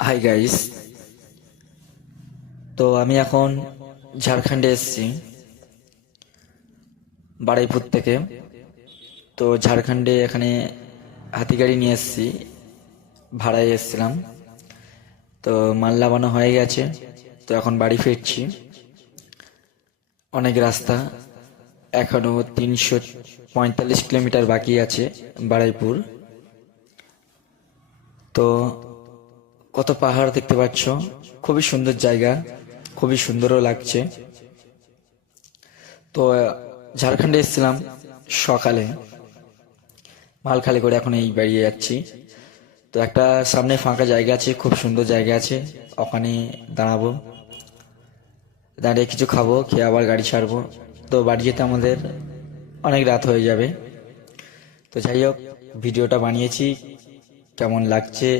Hi guys. তো আমি এখন ঝাড়খণ্ডে এসেছি বারুইপুর থেকে। তো ঝাড়খণ্ডে এখানে হাতি গাড়ি নিয়ে এসেছি, ভাড়ায় এসেছিলাম। তো মাল নামানো হয়ে গেছে, তো এখন বাড়ি ফিরছি। অনেক রাস্তা, এখনো 345 কিলোমিটার বাকি আছে বারুইপুর। তো কত পাহাড় দেখতে পাচ্ছ, খুবই সুন্দর জায়গা, খুবই সুন্দরও লাগছে। তো ঝাড়খণ্ডে এসেছিলাম সকালে, মাল খালি করে এখন এই বেরিয়ে যাচ্ছি। তো একটা সামনে ফাঁকা জায়গা আছে, খুব সুন্দর জায়গা আছে, ওখানে দাঁড়াবো, দাঁড়িয়ে কিছু খাবো, খেয়ে আবার গাড়ি ছাড়বো। তো বাড়ি যেতে আমাদের অনেক রাত হয়ে যাবে। তো যাই হোক, ভিডিওটা বানিয়েছি, কেমন লাগছে